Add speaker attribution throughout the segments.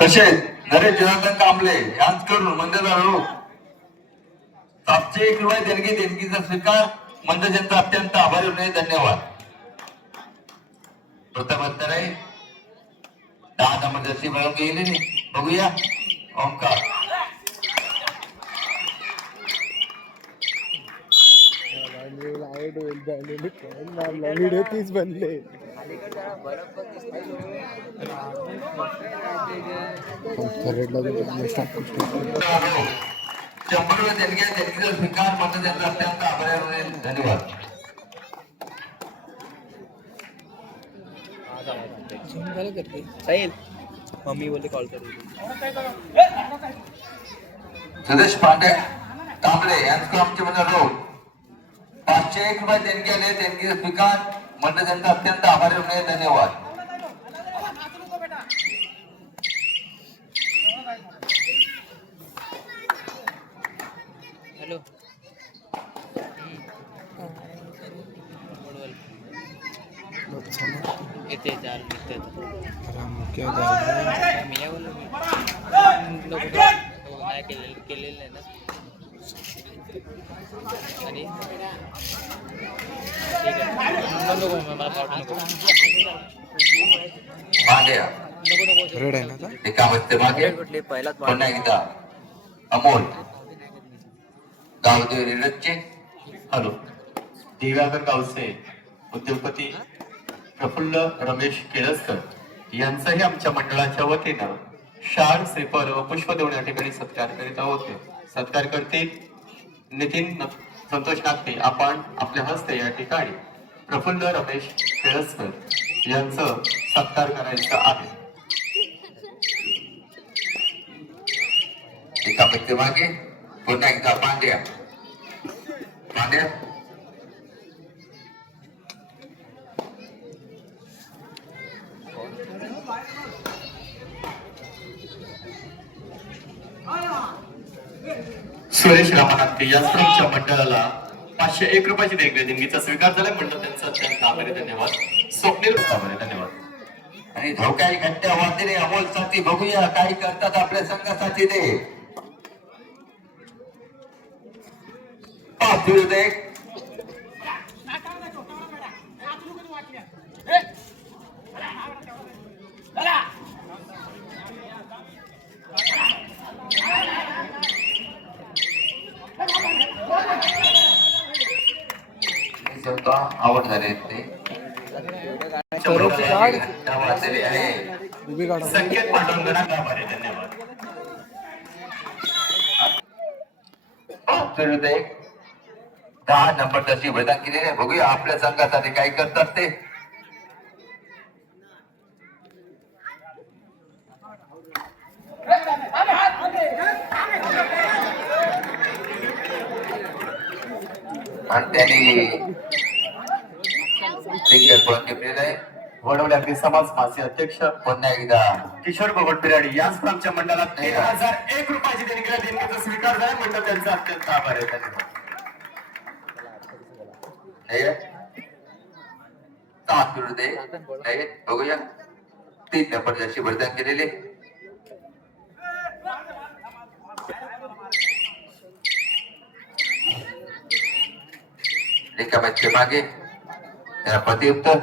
Speaker 1: तसेच नरेश जनार्दन कांबळे यांच्याकडून मंदिराळू सातशे एक रुपये देणगी देणगीचा स्वीकार मंदजनचा अत्यंत आभारी होणे धन्यवाद प्रथमोत्तर आहे दहा नंबर जशी मिळून गेली बघूया ओंकार
Speaker 2: व्हिडिओ तीच बनले
Speaker 1: शंभर रुपये देणगी देणगीचा स्वीकार मंदजनचा अत्यंत आभारी होणे धन्यवाद
Speaker 3: साहिल मम्मी बोलते कॉल कर
Speaker 1: सुदेश पांडे कांबळे यांचं आमचे म्हणजे लोक पाचशे एक रुपये देणगी आले देणगीचा स्वीकार. मंडळांचा अत्यंत आभारी होणे धन्यवाद.
Speaker 3: हॅलो. येते चार निघते मी मी हो, केलेलं केलेलं नाही ना. आणि?
Speaker 2: रेड आहे ना?
Speaker 1: एका मस्ते मागे. पुन्हा एकदा. अमोल. गावदेव रिडजचे
Speaker 4: हॅलो. दिव्यागर गावचे उद्योगपती प्रफुल्ल रमेश केळसकर यांचाही आमच्या मंडळाच्या वतीनं शाल श्रीफळ व पुष्प देऊन या ठिकाणी सत्कार करीत आहोत. सत्कार करतील नितीन संतोष नागते आपण आपल्या हस्ते या ठिकाणी प्रफुल्ल रमेश केळसकर यांचं सत्कार करायचं आहे.
Speaker 1: एका मस्ते मागे पुन्हा एकदा पांड्या. पांड्या.
Speaker 4: सुरेश रामनाथके या मंडळाला पाचशे एक रुपयाची देणगी देणगीचा स्वीकार झालाय म्हणलं त्यांचा अत्यंत आभारी धन्यवाद. स्वप्नील? आभारी धन्यवाद.
Speaker 1: आणि धोकाई घंट्या वाजले अमोल साथी बघूया. काय करतात आपल्या संघासाठी ते? पाच दिवस एक. मी स्वतः आवड झाले ते. घंटा वाजलेले आहे.
Speaker 2: उभी काढा
Speaker 4: संकेत पांडुरंगनाथ आभारी धन्यवाद.
Speaker 1: एक दहा नंबर तशी वेदांत केलेली आहे. बघूया आपल्या संघासाठी काय करतात ते. आणि त्यांनी सिंगल पळून घेतलेलं आहे.
Speaker 4: वडवले अगदी समाज मासी अध्यक्ष
Speaker 1: पुन्हा एकदा
Speaker 4: किशोर भगत बिराडी याच आमच्या मंडळात एक हजार एक रुपयाची देणगी देणगीचा स्वीकार झाला मंडळ त्यांचा अत्यंत आभारी आहे. धन्यवाद.
Speaker 1: एक बघूया. तीन नंबर जशी बलिदान केलेले. रिकाम्याचे मागे. त्याला प्रत्युत्तर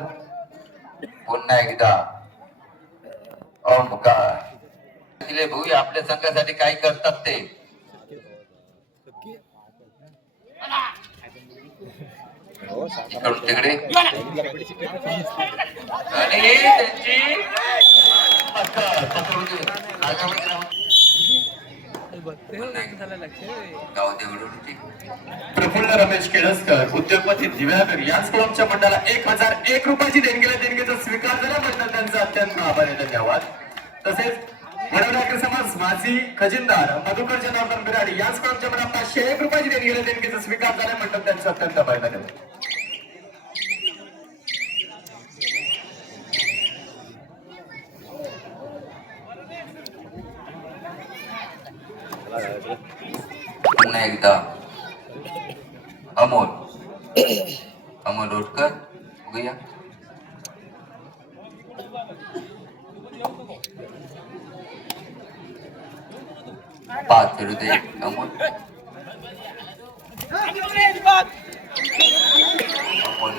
Speaker 1: पुन्हा एकदा. ओमकार दिले बघूया आपल्या संघासाठी काय करतात ते? इकडून तिकडे. आणि त्यांची
Speaker 4: प्रफुल्ल रमेश केळसकर उद्योगपती दिव्याकर याच आमच्या मंडळाला एक हजार एक रुपयाची देणगीला देणगीचा स्वीकार झाल्याबद्दल त्यांचा अत्यंत आभार आहे. धन्यवाद. तसेच वडवडाकर समाज माझी खजिनदार मधुकर जनार्दन बिराडी याच आमच्या मंडळाला पाचशे एक रुपयाची देणगीला देणगीचा स्वीकार झाला. म्हणतात त्यांचा अत्यंत आभार धन्यवाद.
Speaker 1: पुन्हा एकदा अमोल अमोल रोडकर बघूया पाच हृदय अमोल
Speaker 3: अमोल